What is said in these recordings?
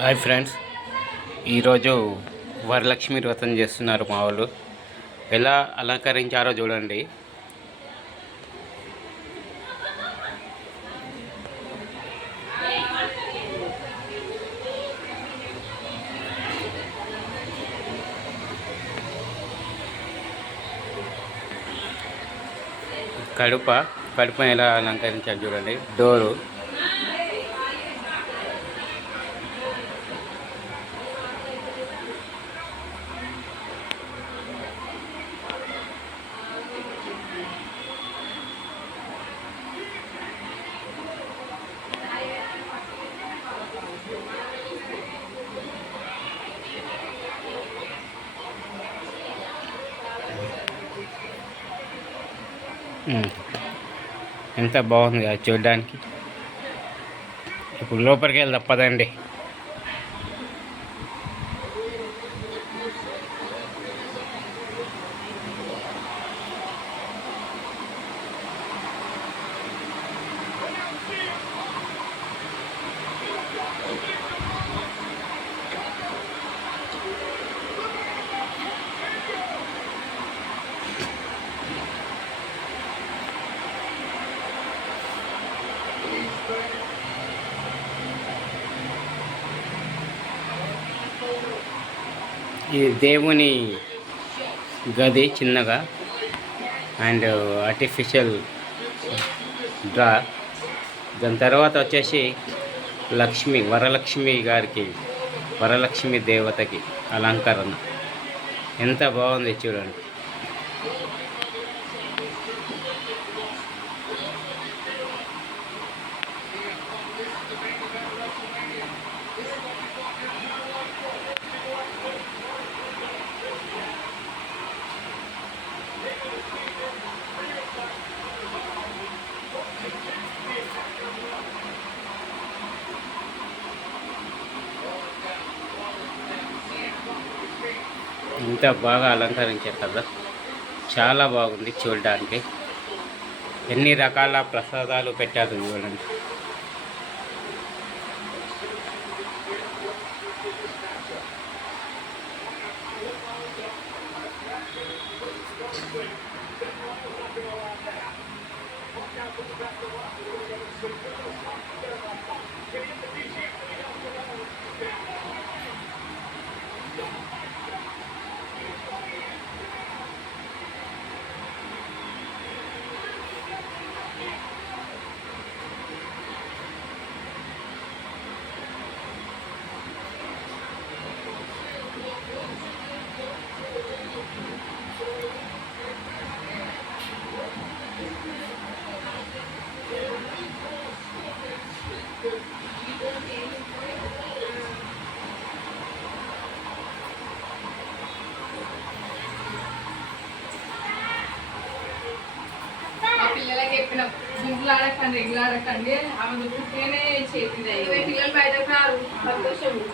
Hi friends, ఈరోజు వరలక్ష్మి వ్రతం చేస్తున్నారు మా వాళ్ళు. ఎలా అలంకరించారో చూడండి. కడుప ఎలా అలంకరించారు చూడండి. డోరు ఎంత బాగుంది అది చూడడానికి. ఇప్పుడు లోపలికి వెళ్ళి తప్పదండి. ఇది దేవుని గది చిన్నగా అండ్ ఆర్టిఫిషియల్ డ్రా. దాని తర్వాత వచ్చేసి వరలక్ష్మి దేవతకి అలంకరణ ఎంత బాగుంది చూడండి. ఇంత బాగా అలంకరించారు కదా, చాలా బాగుంది చూడడానికి. ఎన్ని రకాల ప్రసాదాలు పెట్టారు చూడండి. పిల్లలకి చెప్పినాం, గుంపులు ఆడకండి, ఎగ్గులు ఆడకండి. ఆమె పుట్టినే చేసింది. పిల్లలు బయటకు రారు, సంతోషము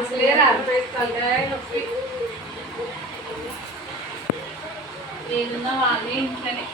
అసలే రారు. నొప్పి ఏదున్నా వాళ్ళే ఇంట్లోనే.